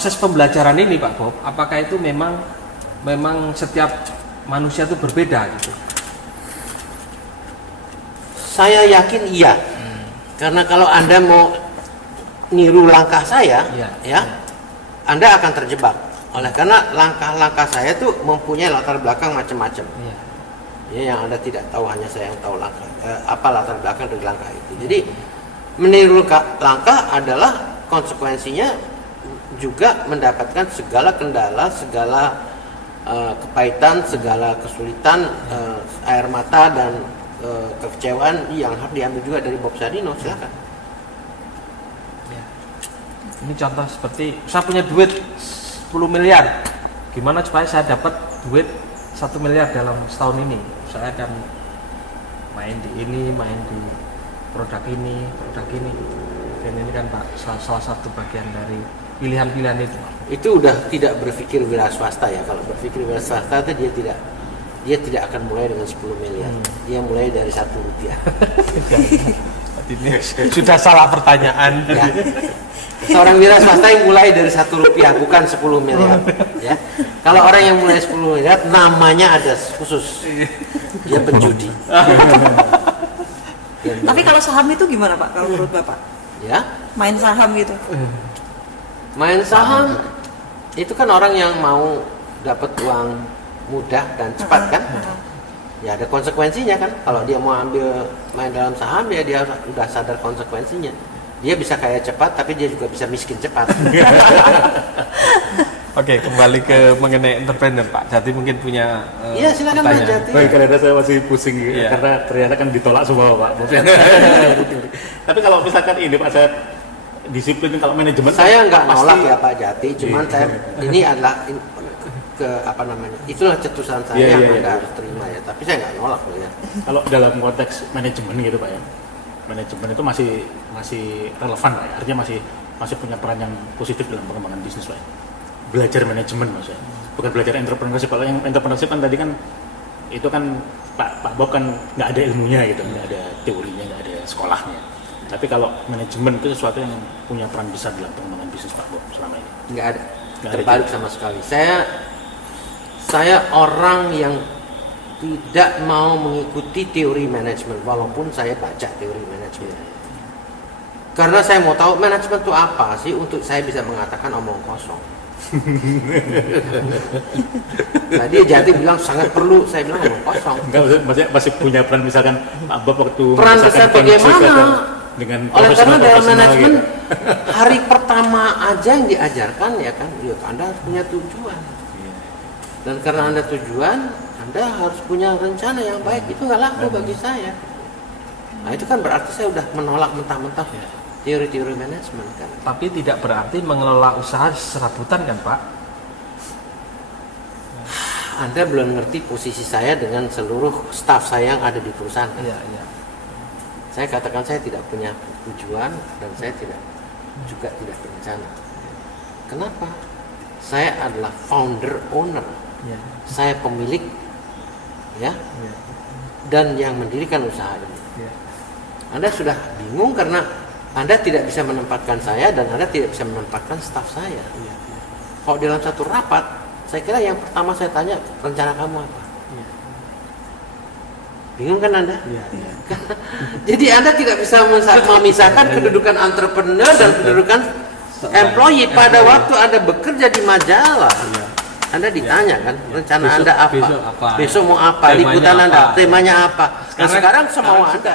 proses pembelajaran ini Pak Bob, apakah itu memang setiap manusia itu berbeda gitu? Saya yakin iya. Karena kalau Anda mau niru langkah saya, ya, Anda akan terjebak. Karena langkah-langkah saya tuh mempunyai latar belakang macam-macam. Ya, yang Anda tidak tahu, hanya saya yang tahu apa latar belakang dari langkah itu. Jadi meniru langkah adalah konsekuensinya juga mendapatkan segala kendala, segala kepahitan, segala kesulitan, air mata dan kekecewaan yang harus diambil juga dari Bob Sadino. Silakan. Ini contoh seperti saya punya duit 10 miliar. Gimana supaya saya dapat duit 1 miliar dalam setahun ini? Saya akan main di produk ini. Dan ini kan Pak salah satu bagian dari pilihan-pilihan itu. Itu udah tidak berpikir wira swasta ya. Kalau berpikir wira swasta itu dia tidak akan mulai dengan 10 miliar. Dia mulai dari 1 rupiah. Ini sudah salah pertanyaan. Ya. Seorang wira swasta yang mulai dari 1 rupiah, bukan 10 miliar. Ya. Kalau orang yang mulai 10 miliar, namanya ada khusus. Dia penjudi. Tapi kalau saham itu gimana Pak? Kalau menurut Bapak? Ya. Main saham gitu. Main saham itu kan orang yang mau dapat uang mudah dan cepat kan? Ya ada konsekuensinya kan. Kalau dia mau main dalam saham ya dia udah sadar konsekuensinya. Dia bisa kaya cepat tapi dia juga bisa miskin cepat. Oke, kembali ke mengenai entrepreneur Pak Jati mungkin punya iya silakan Pak Jati. Baik, karena saya masih pusing karena ternyata kan ditolak semua Pak. Tapi kalau misalkan ini Pak, saya disiplin kalau manajemen saya nggak nolak ya Pak Jati, cuman saya ini adalah itulah cetusan saya yang Anda harus terima ya, tapi saya nggak nolak loh ya. Kalau dalam konteks manajemen gitu Pak ya, manajemen itu masih relevan Pak ya, artinya masih punya peran yang positif dalam pengembangan bisnis Pak ya. Belajar manajemen maksudnya, bukan belajar entrepreneurship. Kalau yang entrepreneurship kan tadi kan itu kan Pak Bob kan nggak ada ilmunya gitu, nggak ada teorinya, nggak ada sekolahnya. Tapi kalau manajemen itu sesuatu yang punya peran besar dalam pengembangan bisnis Pak Bob selama ini. Nggak ada. Terbalik sama sekali. Saya orang yang tidak mau mengikuti teori manajemen, walaupun saya baca teori manajemen. Karena saya mau tahu manajemen itu apa sih untuk saya bisa mengatakan omong kosong. Tadi Jati bilang sangat perlu, saya bilang omong kosong. Enggak, maksudnya masih punya peran misalkan Pak Bob waktu peran besar bagaimana? Dengan oleh karena dalam manajemen gitu. Hari pertama aja yang diajarkan ya kan, Anda harus punya tujuan. Dan karena Anda tujuan, Anda harus punya rencana yang baik. Itu nggak laku bagi saya. Nah itu kan berarti saya udah menolak mentah-mentah teori-teori manajemen kan. Tapi tidak berarti mengelola usaha serabutan kan Pak? Anda belum ngerti posisi saya dengan seluruh staf saya yang ada di perusahaan. Iya. Saya katakan saya tidak punya tujuan dan saya juga tidak berencana. Kenapa? Saya adalah founder owner. Saya pemilik, ya, dan yang mendirikan usaha ini. Anda sudah bingung karena Anda tidak bisa menempatkan saya dan Anda tidak bisa menempatkan staf saya. Kalau dalam satu rapat, saya kira yang pertama saya tanya, rencana kamu apa? Bingung kan Anda? Jadi Anda tidak bisa memisahkan kedudukan entrepreneur dan kedudukan employee. Pada waktu Anda bekerja di majalah, Anda ditanya kan, rencana besok, Anda apa? Besok mau apa? Liputan Anda, temanya apa? Sekarang semua Anda.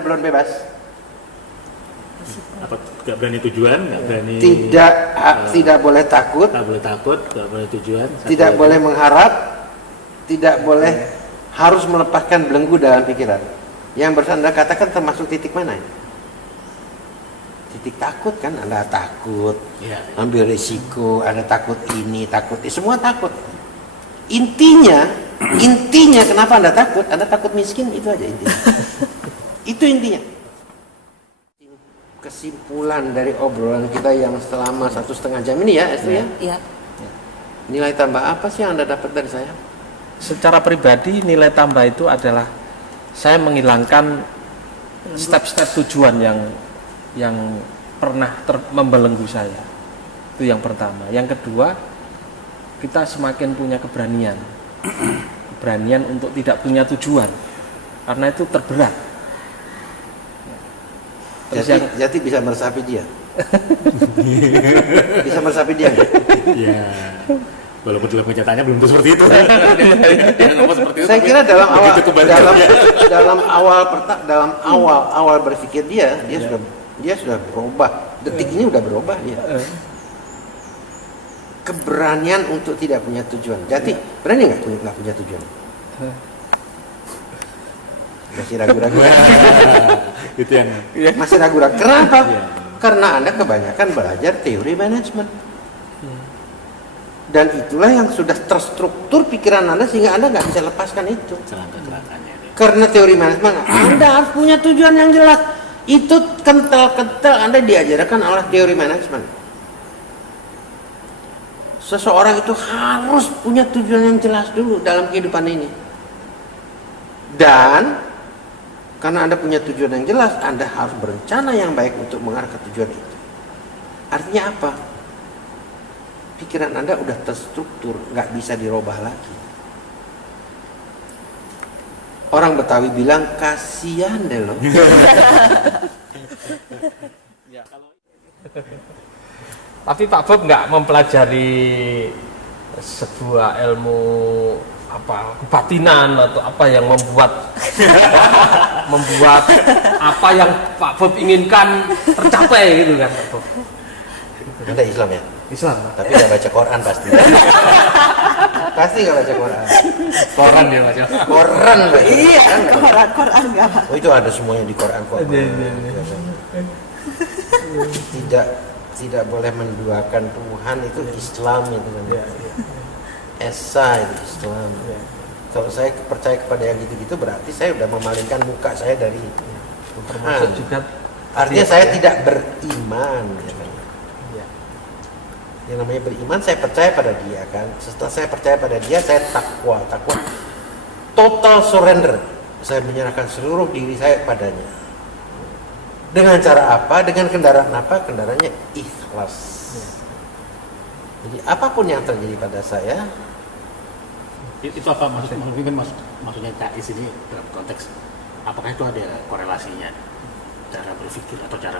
Belum bebas. Apa nggak berani tujuan, nggak berani tidak boleh takut, nggak boleh tujuan, tidak boleh mengharap, tidak boleh harus melepaskan belenggu dalam pikiran. Yang barusan Anda katakan termasuk titik mana? Titik takut kan? Anda takut ambil risiko, Anda takut ini, takut ini, semua takut. Intinya kenapa Anda takut? Anda takut miskin, itu aja intinya. Itu intinya. Kesimpulan dari obrolan kita yang selama 1,5 jam ini ya, Estri ya? Iya. Nilai tambah apa sih yang Anda dapat dari saya? Secara pribadi nilai tambah itu adalah saya menghilangkan step-step tujuan yang pernah membelenggu saya. Itu yang pertama. Yang kedua, kita semakin punya keberanian. Keberanian untuk tidak punya tujuan. Karena itu terberat. Terus Jati bisa meresapi dia. Bisa meresapi dia nggak? Ya, walaupun dalam kenyataannya belum tentu seperti itu. Dia ngomong seperti itu. Saya kira dalam awal begitu kebalikannya. dalam awal berpikir dia sudah berubah. Detik ini udah berubah dia. Keberanian untuk tidak punya tujuan. Jadi berani nggak punya tujuan? Masih ragu-ragu. Itu yang Masih ragu-ragu. Kenapa? Iya. Karena Anda kebanyakan belajar teori manajemen. Dan itulah yang sudah terstruktur pikiran Anda sehingga Anda nggak bisa lepaskan itu. celaka-celakanya. Karena teori manajemen, Anda harus punya tujuan yang jelas. Itu kental-kental Anda diajarkan oleh teori manajemen. Seseorang itu harus punya tujuan yang jelas dulu dalam kehidupan ini. Dan karena Anda punya tujuan yang jelas, Anda harus berencana yang baik untuk mengarah ke tujuan itu. Artinya apa? Pikiran Anda udah terstruktur, nggak bisa dirubah lagi. Orang Betawi bilang, kasihan deh lo. Tapi Pak Bob nggak mempelajari sebuah ilmu kebatinan atau apa yang membuat apa yang Pak Bob inginkan tercapai gitu kan Pak Bob. Anda Islam ya? Islam. Tapi nggak baca Quran pasti. Pasti nggak baca Quran. Koran dia baca. Quran Mbak. Iya, Quran nggak Pak. Oh itu ada semuanya di Quran kok. Tidak boleh menduakan Tuhan itu Islam itu kan. Esa itu Islam. Kalau saya percaya kepada yang gitu-gitu berarti saya udah memalingkan muka saya dari Termasuk juga artinya saya tidak beriman ya kan? Yang namanya beriman saya percaya pada dia kan. Setelah saya percaya pada dia saya takwa total surrender. Saya menyerahkan seluruh diri saya padanya. Dengan cara apa? Dengan kendaraan apa? Kendaraannya ikhlas. Jadi apapun yang terjadi pada saya, Itu apa maksudnya Cais ini dalam konteks apakah itu ada korelasinya cara berpikir atau cara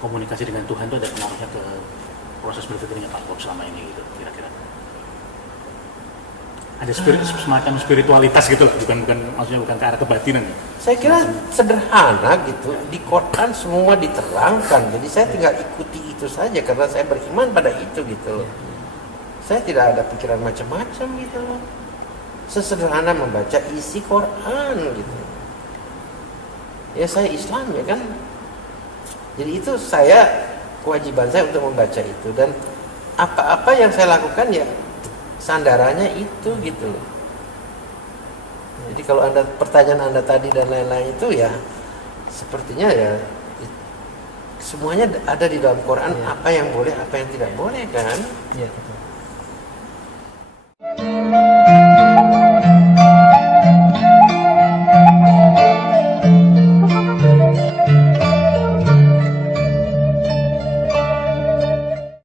komunikasi dengan Tuhan itu ada pengaruhnya ke proses berpikirnya Pak Bob selama ini gitu kira-kira? Ada semacam spiritualitas gitu, maksudnya bukan ke arah kebatinan ya? saya kira sederhana gitu. Di Quran semua diterangkan. Jadi saya tinggal ikuti itu saja karena saya beriman pada itu gitu loh. Saya tidak ada pikiran macam-macam gitu loh. Sesederhana membaca isi Quran gitu. Ya saya Islam ya kan. Jadi itu kewajiban saya untuk membaca itu dan apa-apa yang saya lakukan ya sandarannya itu gitu loh. Jadi kalau pertanyaan Anda tadi dan lain-lain itu ya sepertinya ya semuanya ada di dalam Quran apa yang boleh apa yang tidak boleh kan.